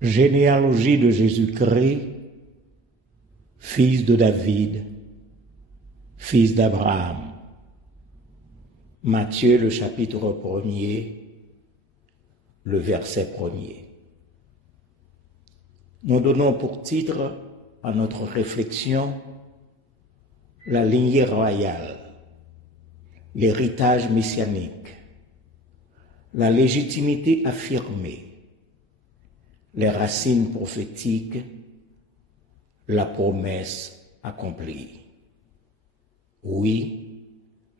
Généalogie de Jésus-Christ, fils de David, fils d'Abraham. Matthieu, le chapitre 1er, le verset 1er. Nous donnons pour titre à notre réflexion la lignée royale, l'héritage messianique, la légitimité affirmée, les racines prophétiques, la promesse accomplie. Oui,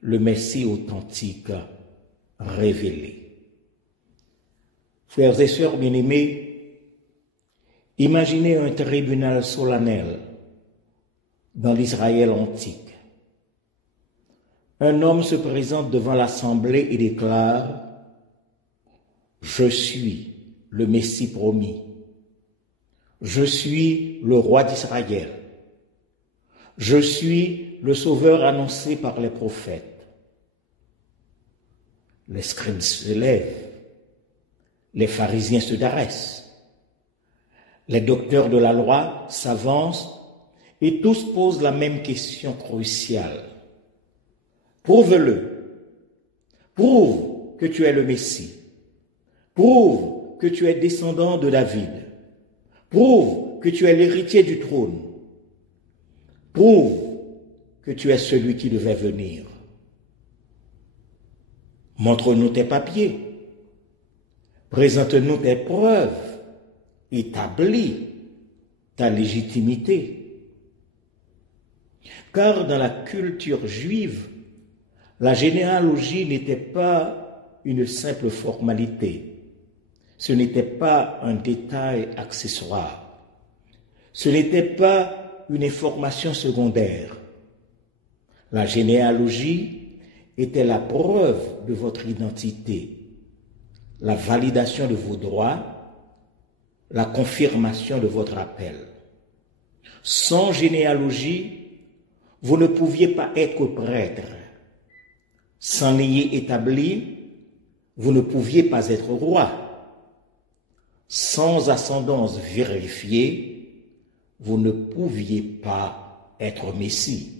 le Messie authentique révélé. Frères et sœurs bien-aimés, imaginez un tribunal solennel dans l'Israël antique. Un homme se présente devant l'assemblée et déclare « Je suis le Messie promis. Je suis le roi d'Israël. Je suis le sauveur annoncé par les prophètes. » Les scribes se lèvent, les pharisiens se dressent, les docteurs de la loi s'avancent et tous posent la même question cruciale. Prouve-le. Prouve que tu es le Messie. Prouve que tu es descendant de David. Prouve que tu es l'héritier du trône. Prouve que tu es celui qui devait venir. Montre-nous tes papiers. Présente-nous tes preuves. Établis ta légitimité. Car dans la culture juive, la généalogie n'était pas une simple formalité. Ce n'était pas un détail accessoire. Ce n'était pas une information secondaire. La généalogie était la preuve de votre identité, la validation de vos droits, la confirmation de votre appel. Sans généalogie, vous ne pouviez pas être prêtre. Sans lignée établie, vous ne pouviez pas être roi. Sans ascendance vérifiée, vous ne pouviez pas être Messie.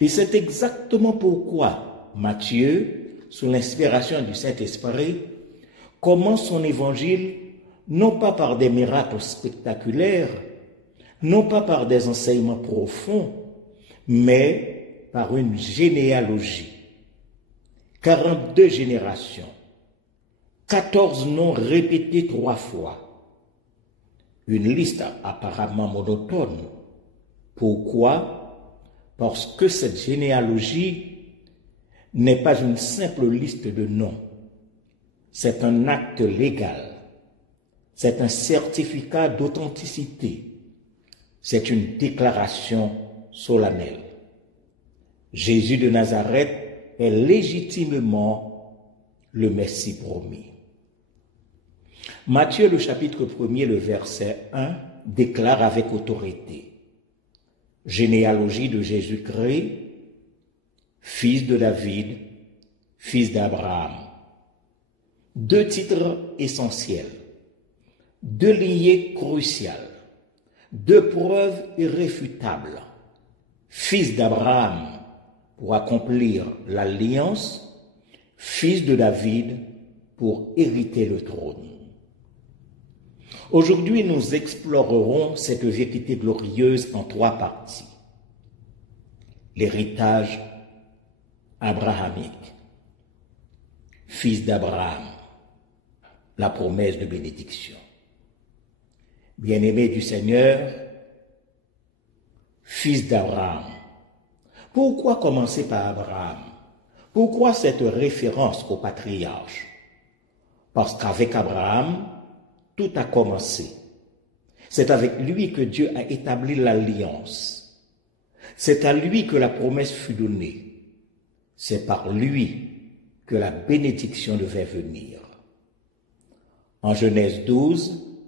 Et c'est exactement pourquoi Matthieu, sous l'inspiration du Saint-Esprit, commence son évangile non pas par des miracles spectaculaires, non pas par des enseignements profonds, mais par une généalogie. 42 générations. 14 noms répétés 3 fois. Une liste apparemment monotone. Pourquoi? Parce que cette généalogie n'est pas une simple liste de noms. C'est un acte légal. C'est un certificat d'authenticité. C'est une déclaration solennelle. Jésus de Nazareth est légitimement le Messie promis. Matthieu, le chapitre 1er, le verset 1, déclare avec autorité: généalogie de Jésus-Christ, fils de David, fils d'Abraham. 2 titres essentiels, 2 lignées cruciales, 2 preuves irréfutables. Fils d'Abraham pour accomplir l'alliance, fils de David pour hériter le trône. Aujourd'hui, nous explorerons cette vérité glorieuse en 3 parties. L'héritage abrahamique, fils d'Abraham, la promesse de bénédiction. Bien-aimé du Seigneur, fils d'Abraham. Pourquoi commencer par Abraham? Pourquoi cette référence au patriarche? Parce qu'avec Abraham, tout a commencé. C'est avec lui que Dieu a établi l'alliance. C'est à lui que la promesse fut donnée. C'est par lui que la bénédiction devait venir. En Genèse 12,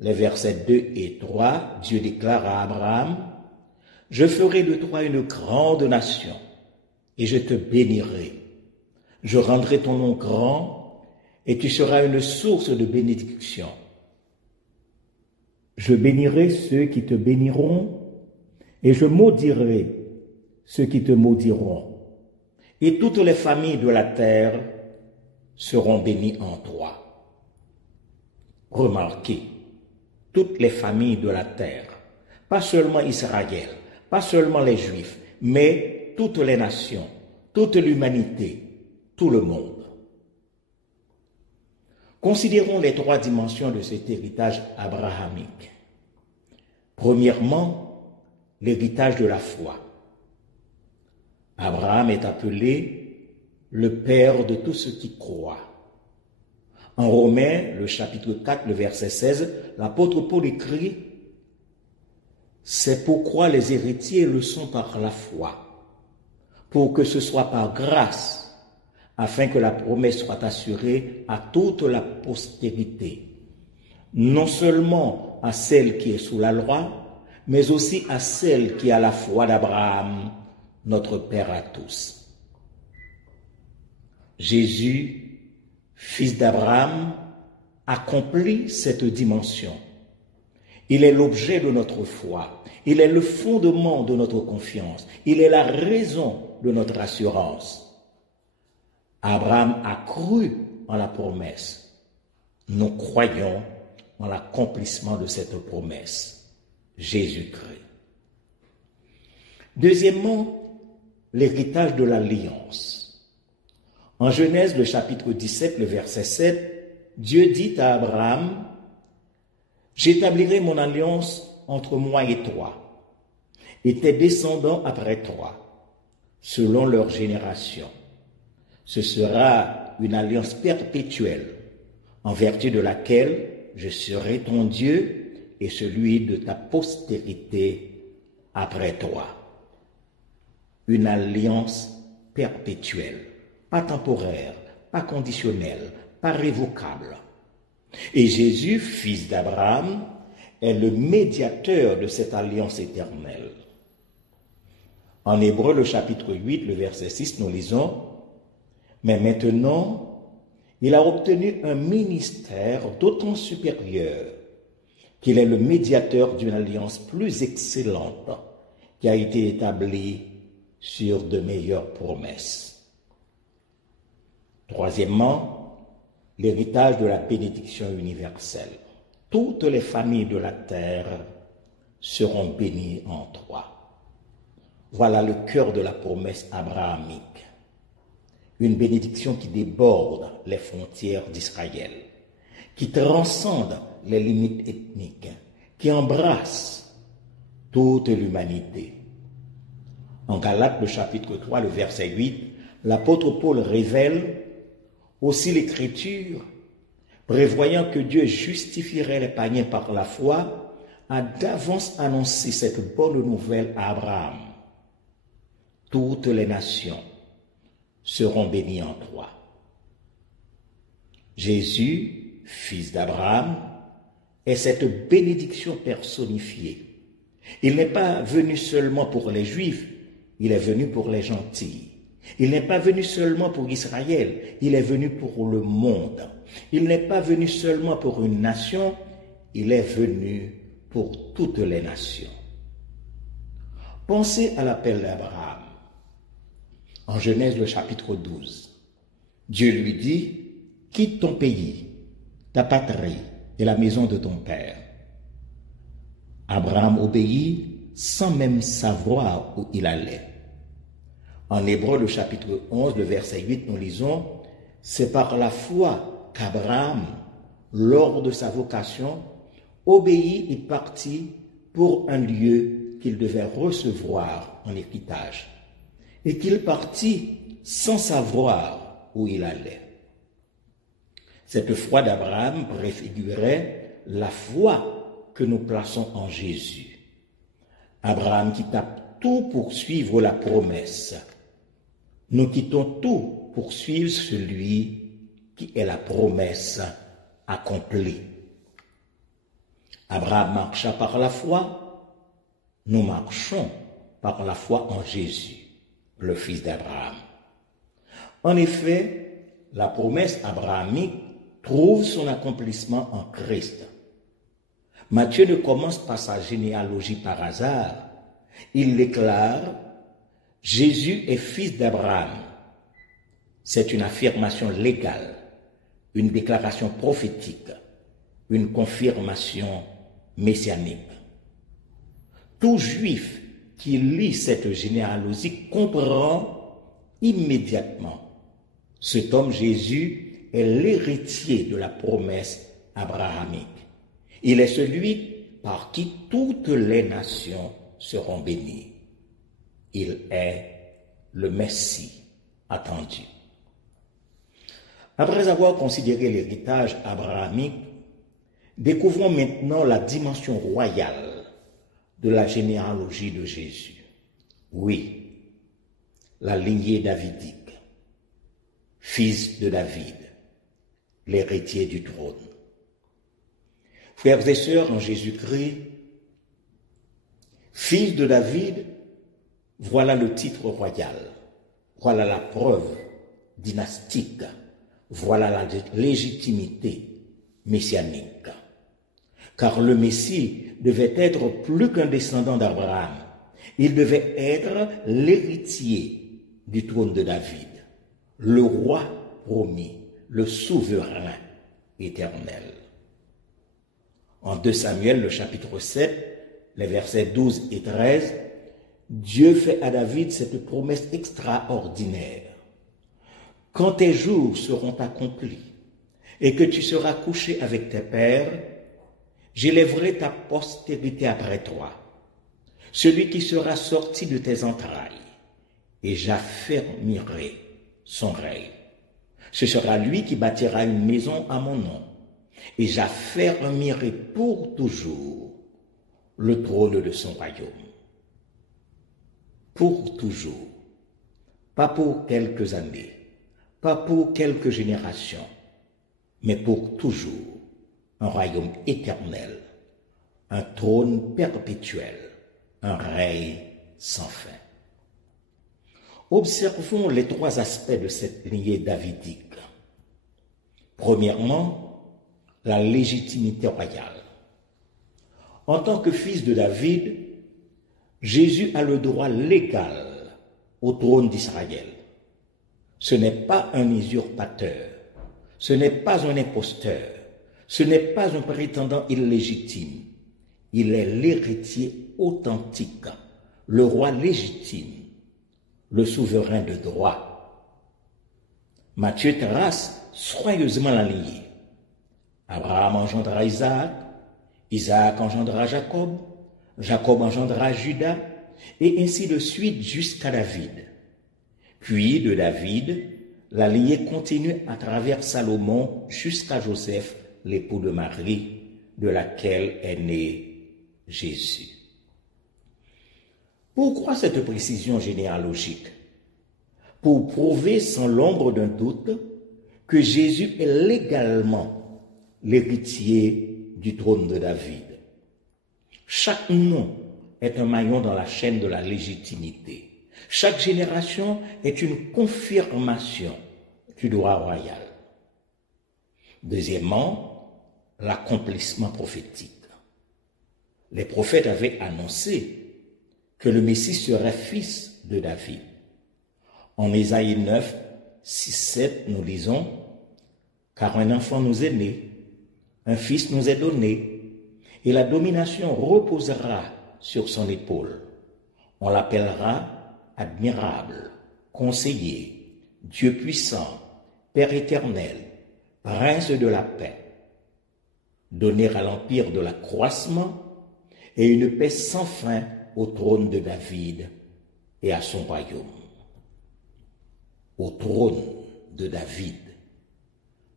les versets 2 et 3, Dieu déclare à Abraham: « Je ferai de toi une grande nation, et je te bénirai. Je rendrai ton nom grand, et tu seras une source de bénédiction. Je bénirai ceux qui te béniront, et je maudirai ceux qui te maudiront. Et toutes les familles de la terre seront bénies en toi. Remarquez, toutes les familles de la terre, pas seulement Israël, pas seulement les Juifs, mais toutes les nations, toute l'humanité, tout le monde. Considérons les trois dimensions de cet héritage abrahamique. Premièrement, l'héritage de la foi. Abraham est appelé le père de tous ceux qui croient. En Romains, le chapitre 4, le verset 16, l'apôtre Paul écrit « C'est pourquoi les héritiers le sont par la foi, pour que ce soit par grâce, afin que la promesse soit assurée à toute la postérité, non seulement à celle qui est sous la loi, mais aussi à celle qui a la foi d'Abraham, notre Père à tous. » Jésus, fils d'Abraham, accomplit cette dimension. Il est l'objet de notre foi. Il est le fondement de notre confiance. Il est la raison de notre assurance. Abraham a cru en la promesse. Nous croyons en l'accomplissement de cette promesse. Jésus-Christ. Deuxièmement, l'héritage de l'alliance. En Genèse, le chapitre 17, le verset 7, Dieu dit à Abraham, « J'établirai mon alliance entre moi et toi, et tes descendants après toi, selon leur génération. Ce sera une alliance perpétuelle, en vertu de laquelle je serai ton Dieu et celui de ta postérité après toi. » Une alliance perpétuelle, pas temporaire, pas conditionnelle, pas révocable. Et Jésus, fils d'Abraham, est le médiateur de cette alliance éternelle. En Hébreu, le chapitre 8, le verset 6, nous lisons « Mais maintenant, il a obtenu un ministère d'autant supérieur qu'il est le médiateur d'une alliance plus excellente qui a été établie sur de meilleures promesses. » Troisièmement, l'héritage de la bénédiction universelle. Toutes les familles de la terre seront bénies en toi. Voilà le cœur de la promesse abrahamique. Une bénédiction qui déborde les frontières d'Israël, qui transcende les limites ethniques, qui embrasse toute l'humanité. En Galates, le chapitre 3, le verset 8, l'apôtre Paul révèle aussi l'Écriture, prévoyant que Dieu justifierait les païens par la foi, a d'avance annoncé cette bonne nouvelle à Abraham. Toutes les nations seront bénies en toi. Jésus, fils d'Abraham, est cette bénédiction personnifiée. Il n'est pas venu seulement pour les Juifs, il est venu pour les gentils. Il n'est pas venu seulement pour Israël, il est venu pour le monde. Il n'est pas venu seulement pour une nation, il est venu pour toutes les nations. Pensez à l'appel d'Abraham. En Genèse, le chapitre 12, Dieu lui dit, « Quitte ton pays, ta patrie et la maison de ton père. » Abraham obéit sans même savoir où il allait. En Hébreu, le chapitre 11, le verset 8, nous lisons, « C'est par la foi qu'Abraham, lors de sa vocation, obéit et partit pour un lieu qu'il devait recevoir en héritage, et qu'il partit sans savoir où il allait. » Cette foi d'Abraham préfigurait la foi que nous plaçons en Jésus. Abraham quitta tout pour suivre la promesse. Nous quittons tout pour suivre celui qui est la promesse accomplie. Abraham marcha par la foi, nous marchons par la foi en Jésus, le fils d'Abraham. En effet, la promesse abrahamique trouve son accomplissement en Christ. Matthieu ne commence pas sa généalogie par hasard. Il déclare « Jésus est fils d'Abraham ». C'est une affirmation légale, une déclaration prophétique, une confirmation messianique. Tout juif qui lit cette généalogie comprend immédiatement. Cet homme Jésus est l'héritier de la promesse abrahamique. Il est celui par qui toutes les nations seront bénies. Il est le Messie attendu. Après avoir considéré l'héritage abrahamique, découvrons maintenant la dimension royale de la généalogie de Jésus. Oui, la lignée davidique, fils de David, l'héritier du trône. Frères et sœurs en Jésus-Christ, fils de David, voilà le titre royal, voilà la preuve dynastique, voilà la légitimité messianique. Car le Messie devait être plus qu'un descendant d'Abraham. Il devait être l'héritier du trône de David, le roi promis, le souverain éternel. En 2 Samuel, le chapitre 7, les versets 12 et 13, Dieu fait à David cette promesse extraordinaire. Quand tes jours seront accomplis et que tu seras couché avec tes pères, j'élèverai ta postérité après toi, celui qui sera sorti de tes entrailles, et j'affermirai son règne. Ce sera lui qui bâtira une maison à mon nom, et j'affermirai pour toujours le trône de son royaume. Pour toujours, pas pour quelques années, pas pour quelques générations, mais pour toujours, un royaume éternel, un trône perpétuel, un règne sans fin. Observons les trois aspects de cette lignée davidique. Premièrement, la légitimité royale. En tant que fils de David, Jésus a le droit légal au trône d'Israël. Ce n'est pas un usurpateur, ce n'est pas un imposteur, ce n'est pas un prétendant illégitime. Il est l'héritier authentique, le roi légitime, le souverain de droit. Matthieu trace soigneusement la lignée. Abraham engendra Isaac, Isaac engendra Jacob, Jacob engendra Judas, et ainsi de suite jusqu'à David. Puis de David, la lignée continue à travers Salomon jusqu'à Joseph, l'époux de Marie, de laquelle est né Jésus. Pourquoi cette précision généalogique? Pour prouver sans l'ombre d'un doute que Jésus est légalement l'héritier du trône de David. Chaque nom est un maillon dans la chaîne de la légitimité. Chaque génération est une confirmation du droit royal. Deuxièmement, l'accomplissement prophétique. Les prophètes avaient annoncé que le Messie serait fils de David. En Ésaïe 9, 6, 7, nous lisons « Car un enfant nous est né, un fils nous est donné, et la domination reposera sur son épaule. On l'appellera admirable, conseiller, Dieu puissant, Père éternel, prince de la paix. Donner à l'empire de l'accroissement et une paix sans fin au trône de David et à son royaume. » Au trône de David,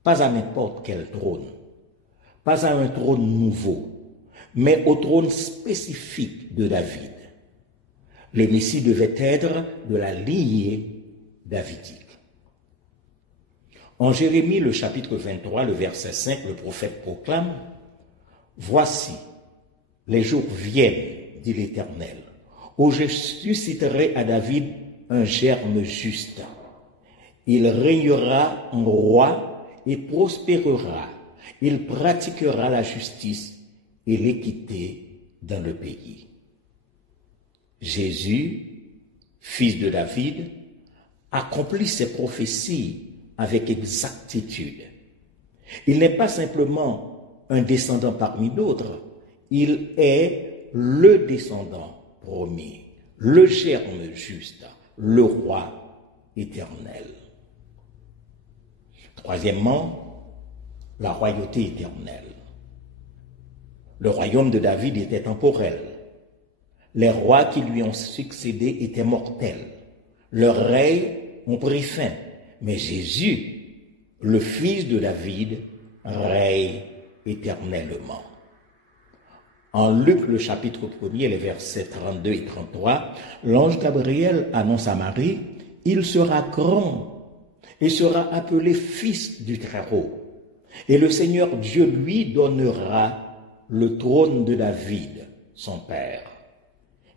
pas à n'importe quel trône, pas à un trône nouveau, mais au trône spécifique de David. Le Messie devait être de la lignée davidique. En Jérémie, le chapitre 23, le verset 5, le prophète proclame « Voici, les jours viennent, dit l'Éternel, où je susciterai à David un germe juste. Il régnera en roi et prospérera. Il pratiquera la justice et l'équité dans le pays. Jésus, fils de David, accomplit ses prophéties avec exactitude. Il n'est pas simplement un descendant parmi d'autres, il est le descendant promis, le germe juste, le roi éternel. Troisièmement, la royauté éternelle. Le royaume de David était temporel. Les rois qui lui ont succédé étaient mortels. Leurs règnes ont pris fin. Mais Jésus, le fils de David, règne éternellement. En Luc, le chapitre 1er, les versets 32 et 33, l'ange Gabriel annonce à Marie, « Il sera grand et sera appelé fils du Très-Haut. Et le Seigneur Dieu lui donnera le trône de David, son père.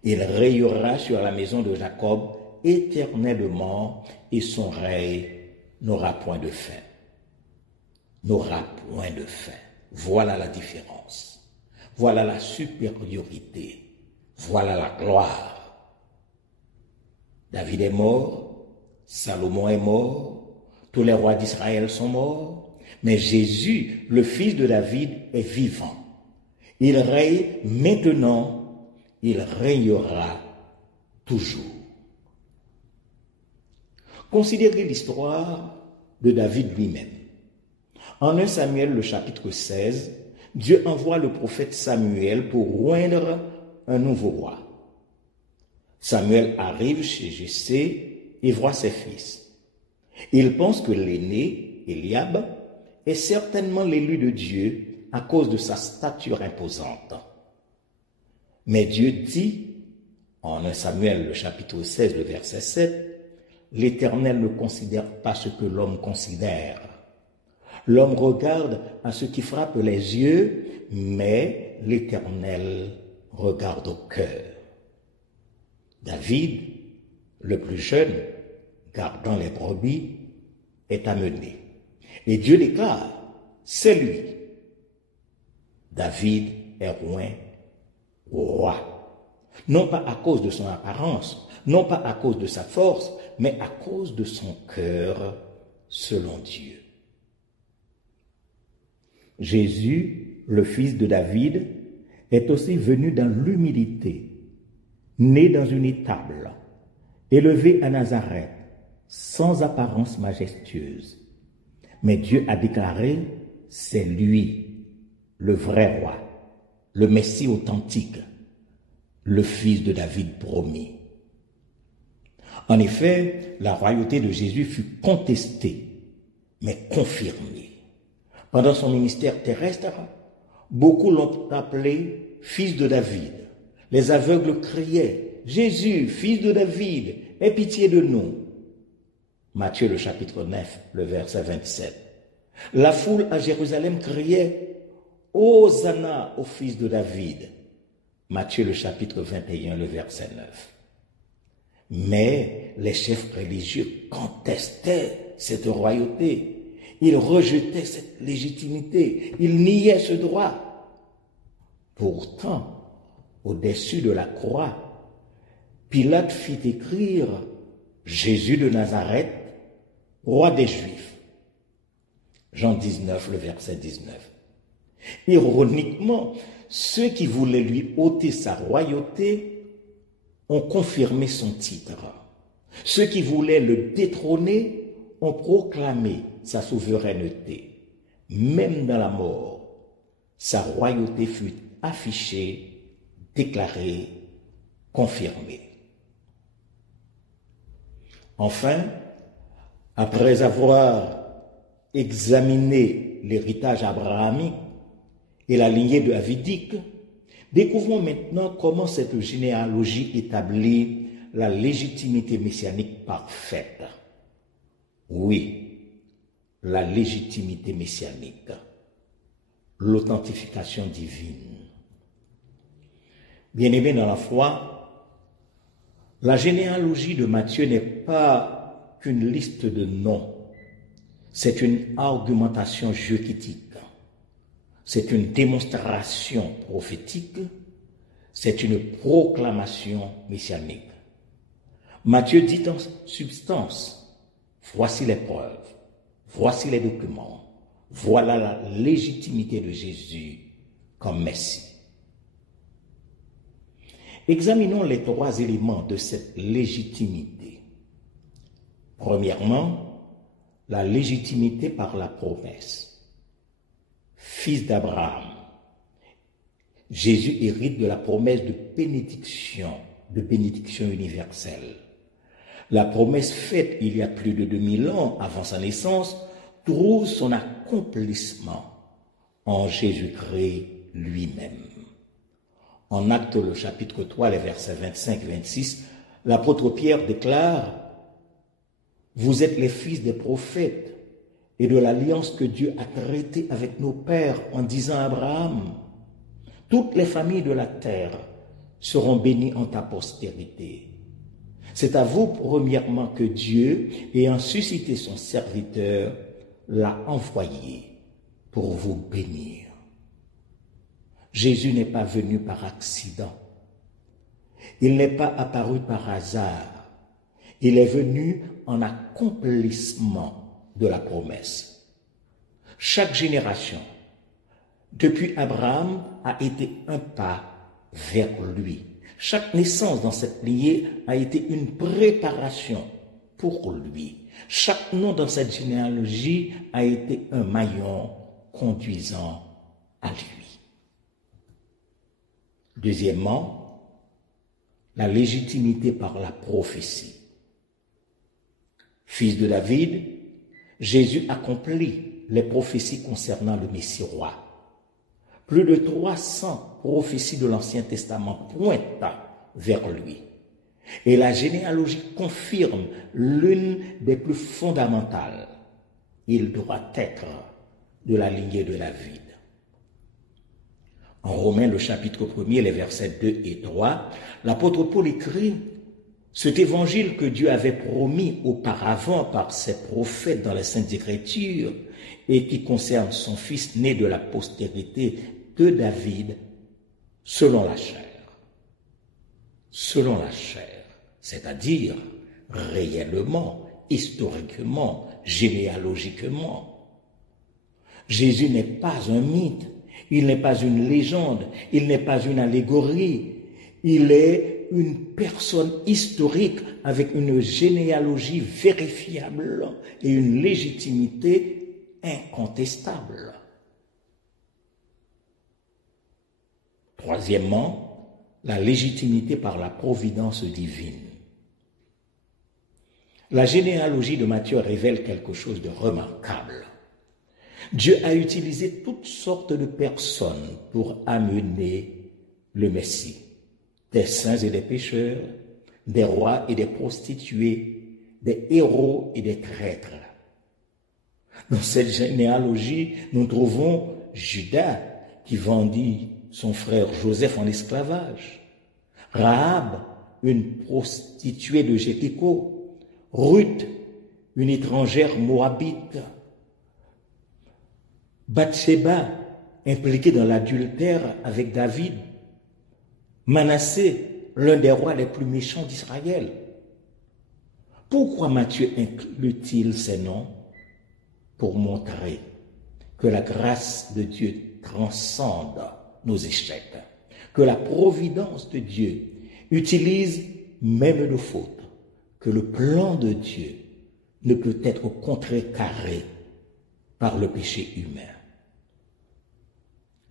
Il régnera sur la maison de Jacob éternellement et son règne n'aura point de fin. » N'aura point de fin. Voilà la différence. Voilà la supériorité. Voilà la gloire. David est mort, Salomon est mort, tous les rois d'Israël sont morts, mais Jésus, le fils de David, est vivant. Il règne maintenant, il régnera toujours. Considérez l'histoire de David lui-même. En 1 Samuel, le chapitre 16, Dieu envoie le prophète Samuel pour oindre un nouveau roi. Samuel arrive chez Jessé et voit ses fils. Il pense que l'aîné, Eliab, est certainement l'élu de Dieu à cause de sa stature imposante. Mais Dieu dit, en 1 Samuel, le chapitre 16, le verset 7, « L'Éternel ne considère pas ce que l'homme considère. L'homme regarde à ce qui frappe les yeux, mais l'Éternel regarde au cœur. » David, le plus jeune, gardant les brebis, est amené. Et Dieu déclare, c'est lui. David est oint roi. Non pas à cause de son apparence, non pas à cause de sa force, mais à cause de son cœur selon Dieu. Jésus, le fils de David, est aussi venu dans l'humilité, né dans une étable, élevé à Nazareth, sans apparence majestueuse. Mais Dieu a déclaré, c'est lui, le vrai roi, le Messie authentique, le fils de David promis. En effet, la royauté de Jésus fut contestée, mais confirmée. Pendant son ministère terrestre, beaucoup l'ont appelé fils de David. Les aveugles criaient, « Jésus, fils de David, aie pitié de nous. » Matthieu le chapitre 9, le verset 27. La foule à Jérusalem criait, « Hosanna au fils de David. » Matthieu le chapitre 21, le verset 9. Mais les chefs religieux contestaient cette royauté. Ils rejetaient cette légitimité. Ils niaient ce droit. Pourtant, au-dessus de la croix, Pilate fit écrire « Jésus de Nazareth, roi des Juifs ». Jean 19, le verset 19. Ironiquement, ceux qui voulaient lui ôter sa royauté ont confirmé son titre. Ceux qui voulaient le détrôner ont proclamé sa souveraineté. Même dans la mort, sa royauté fut affichée, déclarée, confirmée. Enfin, après avoir examiné l'héritage abrahamique et la lignée davidique, découvrons maintenant comment cette généalogie établit la légitimité messianique parfaite. Oui, la légitimité messianique, l'authentification divine. Bien-aimés dans la foi, la généalogie de Matthieu n'est pas qu'une liste de noms, c'est une argumentation juridique. c'est une démonstration prophétique, c'est une proclamation messianique. Matthieu dit en substance, voici les preuves, voici les documents, voilà la légitimité de Jésus comme Messie. Examinons les trois éléments de cette légitimité. Premièrement, la légitimité par la promesse. Fils d'Abraham, Jésus hérite de la promesse de bénédiction universelle. La promesse faite il y a plus de 2000 ans avant sa naissance trouve son accomplissement en Jésus-Christ lui-même. En Actes, le chapitre 3, les versets 25-26, l'apôtre Pierre déclare « Vous êtes les fils des prophètes et de l'alliance que Dieu a traitée avec nos pères en disant à Abraham, toutes les familles de la terre seront bénies en ta postérité. C'est à vous, premièrement, que Dieu, ayant suscité son serviteur, l'a envoyé pour vous bénir. » Jésus n'est pas venu par accident. Il n'est pas apparu par hasard. Il est venu en accomplissement de la promesse. Chaque génération, depuis Abraham, a été un pas vers lui. Chaque naissance dans cette lignée a été une préparation pour lui. Chaque nom dans cette généalogie a été un maillon conduisant à lui. Deuxièmement, la légitimité par la prophétie. Fils de David, Jésus accomplit les prophéties concernant le Messie roi. Plus de 300 prophéties de l'Ancien Testament pointent vers lui. Et la généalogie confirme l'une des plus fondamentales. Il doit être de la lignée de David. En Romains, le chapitre 1er, les versets 2 et 3, l'apôtre Paul écrit « Cet évangile que Dieu avait promis auparavant par ses prophètes dans les Saintes Écritures et qui concerne son fils né de la postérité de David, selon la chair. » Selon la chair, c'est-à-dire réellement, historiquement, généalogiquement. Jésus n'est pas un mythe. Il n'est pas une légende, il n'est pas une allégorie, il est une personne historique avec une généalogie vérifiable et une légitimité incontestable. Troisièmement, la légitimité par la providence divine. La généalogie de Matthieu révèle quelque chose de remarquable. Dieu a utilisé toutes sortes de personnes pour amener le Messie. Des saints et des pécheurs, des rois et des prostituées, des héros et des traîtres. Dans cette généalogie, nous trouvons Judas qui vendit son frère Joseph en esclavage, Rahab, une prostituée de Jéricho, Ruth, une étrangère moabite, Bathsheba, impliquée dans l'adultère avec David, Manassé, l'un des rois les plus méchants d'Israël. Pourquoi Matthieu inclut-il ces noms? Pour montrer que la grâce de Dieu transcende nos échecs, que la providence de Dieu utilise même nos fautes, que le plan de Dieu ne peut être contrecarré par le péché humain.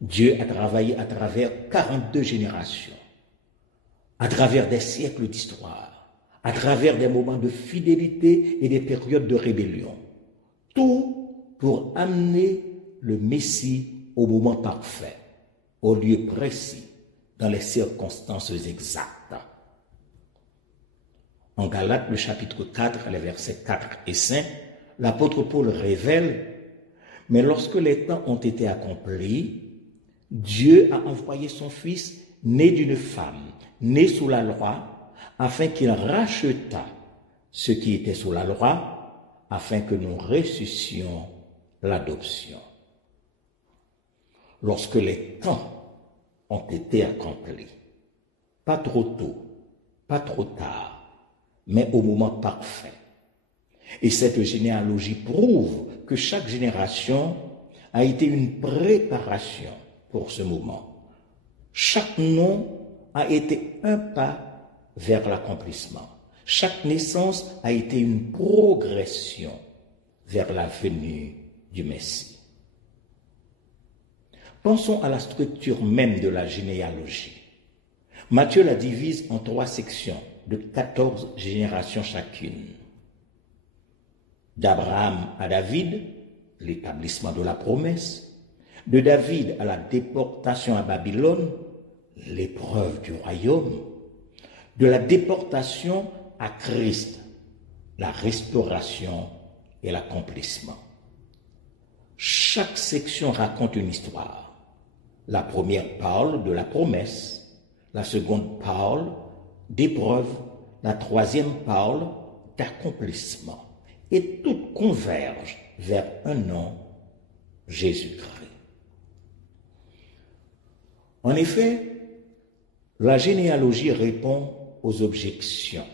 Dieu a travaillé à travers 42 générations, à travers des siècles d'histoire, à travers des moments de fidélité et des périodes de rébellion. Tout pour amener le Messie au moment parfait, au lieu précis, dans les circonstances exactes. En Galates, le chapitre 4, les versets 4 et 5, l'apôtre Paul révèle « Mais lorsque les temps ont été accomplis, Dieu a envoyé son Fils, né d'une femme, né sous la loi, afin qu'il rachetât ce qui était sous la loi, afin que nous ressuscions l'adoption. » lorsque les temps ont été accomplis. Pas trop tôt, pas trop tard, mais au moment parfait. Et cette généalogie prouve que chaque génération a été une préparation pour ce moment. Chaque nom a été un pas vers l'accomplissement. Chaque naissance a été une progression vers la venue du Messie. Pensons à la structure même de la généalogie. Matthieu la divise en 3 sections de 14 générations chacune. D'Abraham à David, l'établissement de la promesse. De David à la déportation à Babylone, l'épreuve du royaume. De la déportation à Christ, la restauration et l'accomplissement. Chaque section raconte une histoire. La première parle de la promesse, la seconde parle d'épreuve, la troisième parle d'accomplissement. Et toutes convergent vers un nom, Jésus-Christ. En effet, la généalogie répond aux objections.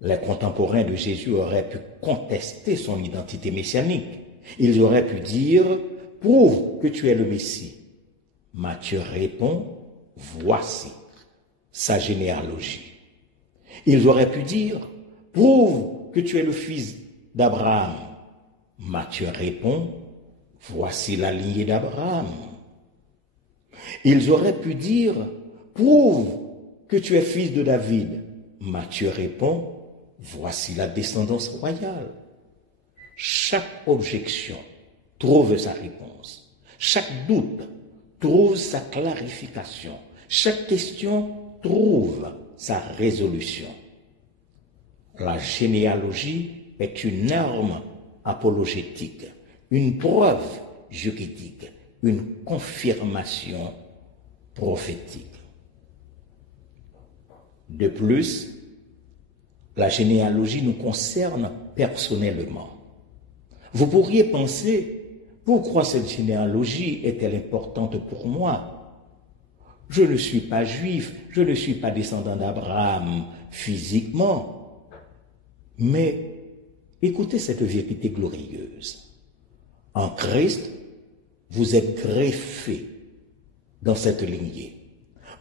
Les contemporains de Jésus auraient pu contester son identité messianique. Ils auraient pu dire « Prouve que tu es le Messie ». Matthieu répond « Voici sa généalogie ». Ils auraient pu dire « Prouve que tu es le fils d'Abraham ». Matthieu répond « Voici la lignée d'Abraham ». Ils auraient pu dire « Prouve que tu es fils de David ». Matthieu répond « Voici la descendance royale ». Chaque objection trouve sa réponse. Chaque doute trouve sa clarification. Chaque question trouve sa résolution. La généalogie est une arme apologétique, une preuve juridique, une confirmation prophétique. De plus, la généalogie nous concerne personnellement. Vous pourriez penser, pourquoi cette généalogie est-elle importante pour moi? Je ne suis pas juif, je ne suis pas descendant d'Abraham physiquement. Mais écoutez cette vérité glorieuse. En Christ, vous êtes greffé dans cette lignée.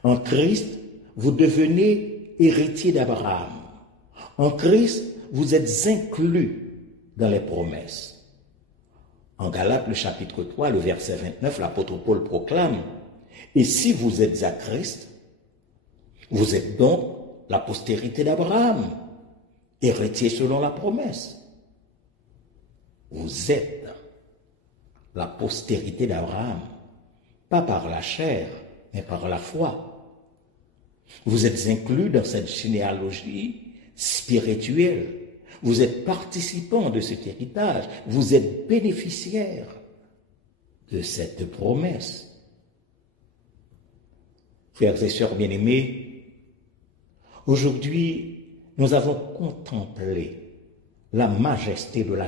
En Christ, vous devenez héritier d'Abraham. En Christ, vous êtes inclus dans les promesses. En Galates, le chapitre 3, le verset 29, l'apôtre Paul proclame « Et si vous êtes à Christ, vous êtes donc la postérité d'Abraham, héritier selon la promesse. » Vous êtes la postérité d'Abraham, pas par la chair, mais par la foi. Vous êtes inclus dans cette généalogie spirituelle. Vous êtes participant de cet héritage. Vous êtes bénéficiaire de cette promesse. Frères et sœurs bien-aimés, aujourd'hui, nous avons contemplé la majesté de la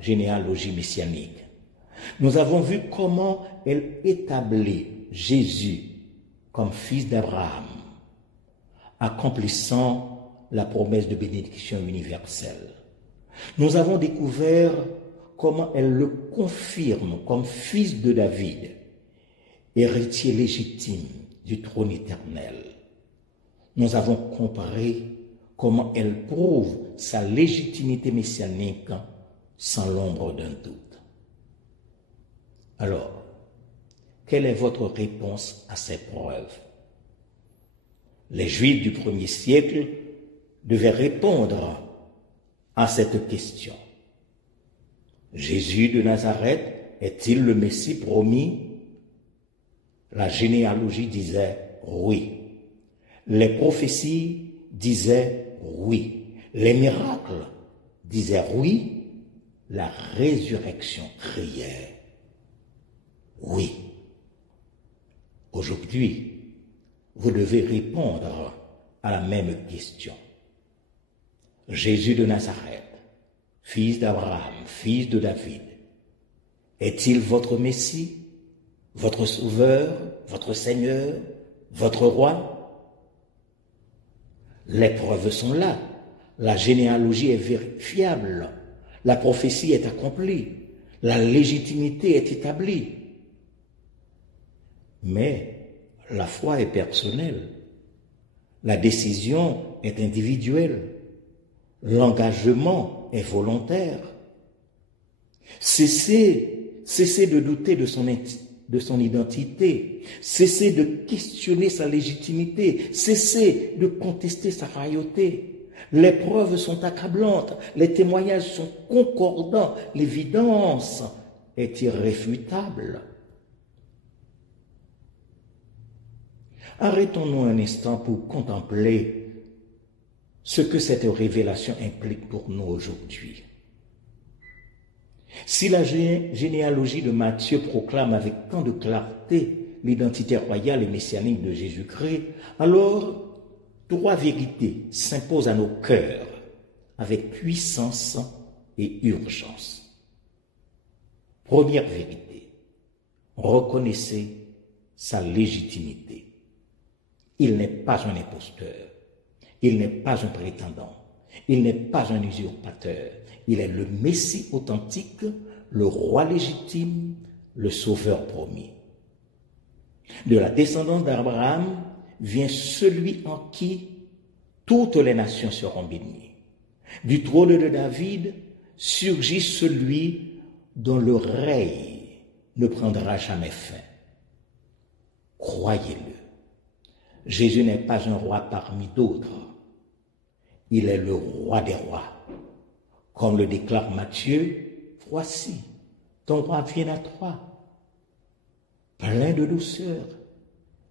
généalogie messianique. Nous avons vu comment elle établit Jésus comme fils d'Abraham, accomplissant la promesse de bénédiction universelle. Nous avons découvert comment elle le confirme comme fils de David, héritier légitime du trône éternel. Nous avons compris comment elle prouve sa légitimité messianique sans l'ombre d'un doute. Alors, quelle est votre réponse à ces preuves? Les Juifs du 1er siècle devaient répondre à cette question. Jésus de Nazareth est-il le Messie promis? La généalogie disait oui. Les prophéties disaient oui. Les miracles disaient oui. La résurrection criait oui. Aujourd'hui, vous devez répondre à la même question. Jésus de Nazareth, fils d'Abraham, fils de David, est-il votre Messie? votre Sauveur, votre Seigneur, votre Roi? Les preuves sont là. La généalogie est vérifiable. La prophétie est accomplie. La légitimité est établie. Mais la foi est personnelle. La décision est individuelle. L'engagement est volontaire. Cessez de douter de son identité. Cessez de questionner sa légitimité. Cessez de contester sa royauté. Les preuves sont accablantes. Les témoignages sont concordants. L'évidence est irréfutable. Arrêtons-nous un instant pour contempler ce que cette révélation implique pour nous aujourd'hui. Si la généalogie de Matthieu proclame avec tant de clarté l'identité royale et messianique de Jésus-Christ, alors trois vérités s'imposent à nos cœurs avec puissance et urgence. Première vérité, reconnaissez sa légitimité. Il n'est pas un imposteur, il n'est pas un prétendant, il n'est pas un usurpateur, il est le Messie authentique, le roi légitime, le sauveur promis. De la descendance d'Abraham vient celui en qui toutes les nations seront bénies. Du trône de David surgit celui dont le règne ne prendra jamais fin. Croyez-le. Jésus n'est pas un roi parmi d'autres. Il est le roi des rois. Comme le déclare Matthieu, voici, ton roi vient à toi, plein de douceur,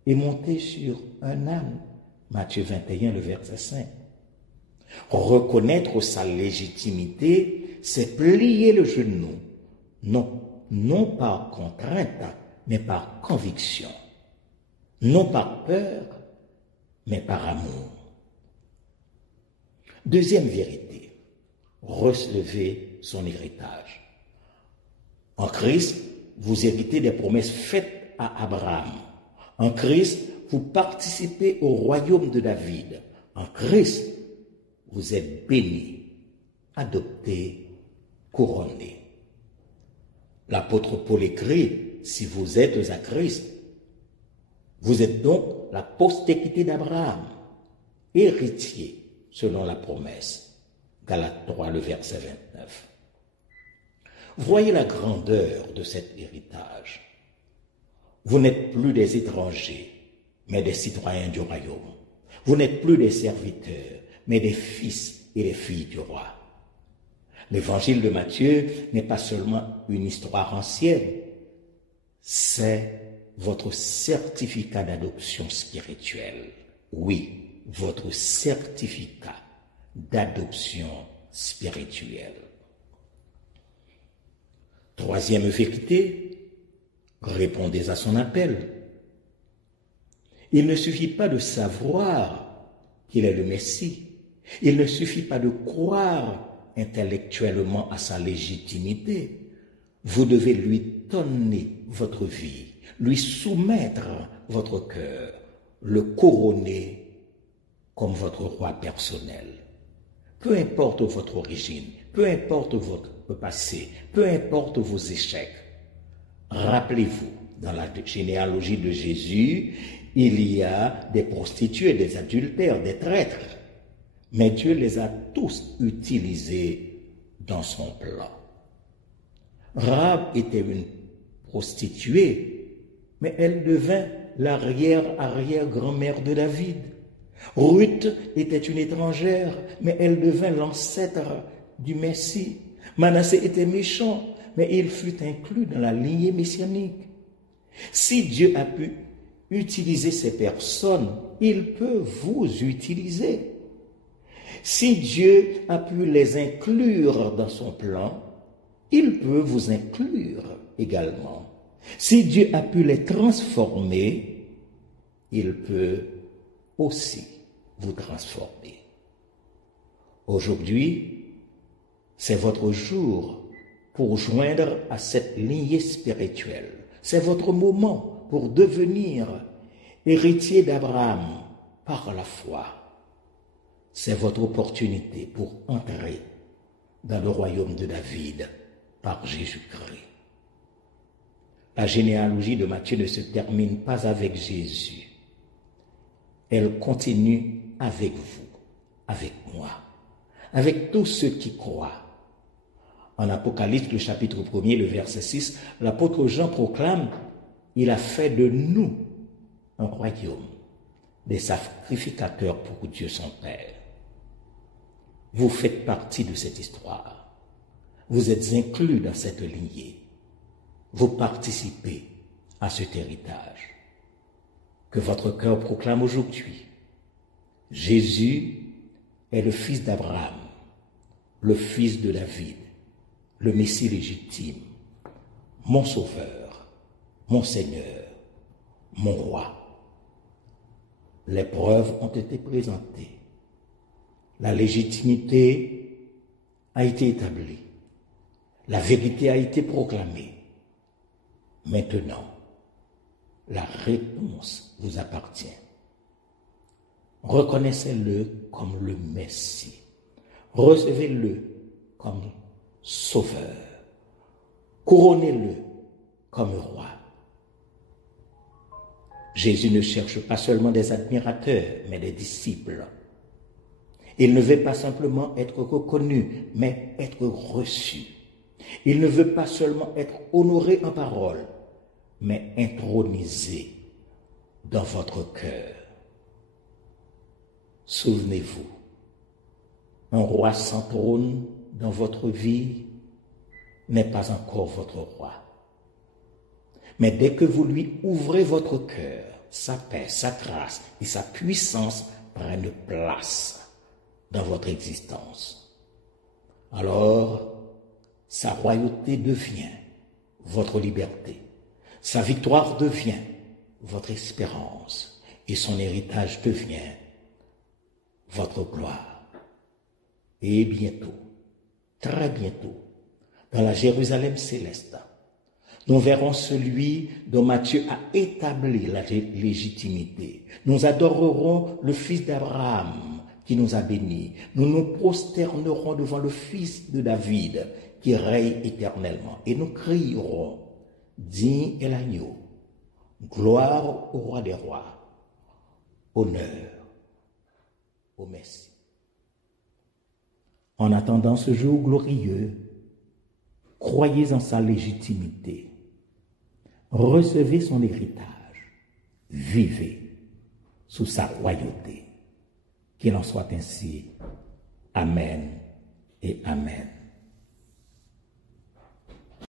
et monté sur un âne. Matthieu 21, le verset 5. Reconnaître sa légitimité, c'est plier le genou, non par contrainte, mais par conviction, non par peur, mais par amour. Deuxième vérité, recevez son héritage. En Christ, vous héritez des promesses faites à Abraham. En Christ, vous participez au royaume de David. En Christ, vous êtes bénis, adoptés, couronnés. L'apôtre Paul écrit, si vous êtes à Christ, vous êtes donc la postérité d'Abraham, héritier selon la promesse. Galates 3, le verset 29. Voyez la grandeur de cet héritage. Vous n'êtes plus des étrangers, mais des citoyens du royaume. Vous n'êtes plus des serviteurs, mais des fils et des filles du roi. L'évangile de Matthieu n'est pas seulement une histoire ancienne, c'est votre certificat d'adoption spirituelle. Oui, votre certificat d'adoption spirituelle. Troisième vérité, répondez à son appel. Il ne suffit pas de savoir qu'il est le Messie. Il ne suffit pas de croire intellectuellement à sa légitimité. Vous devez lui donner votre vie, lui soumettre votre cœur, le couronner comme votre roi personnel. Peu importe votre origine, peu importe votre passé, peu importe vos échecs. Rappelez-vous, dans la généalogie de Jésus, il y a des prostituées, des adultères, des traîtres. Mais Dieu les a tous utilisés dans son plan. Rahab était une prostituée, mais elle devint l'arrière-arrière-grand-mère de David. Ruth était une étrangère, mais elle devint l'ancêtre du Messie. Manassé était méchant, mais il fut inclus dans la lignée messianique. Si Dieu a pu utiliser ces personnes, il peut vous utiliser. Si Dieu a pu les inclure dans son plan, il peut vous inclure également. Si Dieu a pu les transformer, il peut aussi vous transformer. Aujourd'hui, c'est votre jour pour joindre à cette lignée spirituelle, C'est votre moment pour devenir héritier d'Abraham par la foi. C'est votre opportunité pour entrer dans le royaume de David par Jésus-Christ. La généalogie de Matthieu ne se termine pas avec Jésus. Elle continue avec vous, avec moi, avec tous ceux qui croient. En Apocalypse, le chapitre 1er, le verset 6, l'apôtre Jean proclame « Il a fait de nous un royaume, des sacrificateurs pour Dieu son Père. » Vous faites partie de cette histoire. Vous êtes inclus dans cette lignée. Vous participez à cet héritage. Que votre cœur proclame aujourd'hui. Jésus est le fils d'Abraham, le fils de David, le Messie légitime, mon Sauveur, mon Seigneur, mon Roi. Les preuves ont été présentées. La légitimité a été établie. La vérité a été proclamée. Maintenant, la réponse vous appartient. Reconnaissez-le comme le Messie. Recevez-le comme Sauveur. Couronnez-le comme Roi. Jésus ne cherche pas seulement des admirateurs, mais des disciples. Il ne veut pas simplement être reconnu, mais être reçu. Il ne veut pas seulement être honoré en parole, mais intronisé dans votre cœur. Souvenez-vous, un roi sans trône dans votre vie n'est pas encore votre roi. Mais dès que vous lui ouvrez votre cœur, sa paix, sa grâce et sa puissance prennent place dans votre existence. Alors, sa royauté devient votre liberté. Sa victoire devient votre espérance et son héritage devient votre gloire. Et bientôt, très bientôt, dans la Jérusalem céleste, nous verrons celui dont Matthieu a établi la légitimité. Nous adorerons le fils d'Abraham qui nous a bénis. Nous nous prosternerons devant le fils de David qui règne éternellement. Et nous crierons, digne est l'agneau, gloire au roi des rois, honneur au Messie. En attendant ce jour glorieux, croyez en sa légitimité. Recevez son héritage. Vivez sous sa royauté. Qu'il en soit ainsi. Amen et Amen.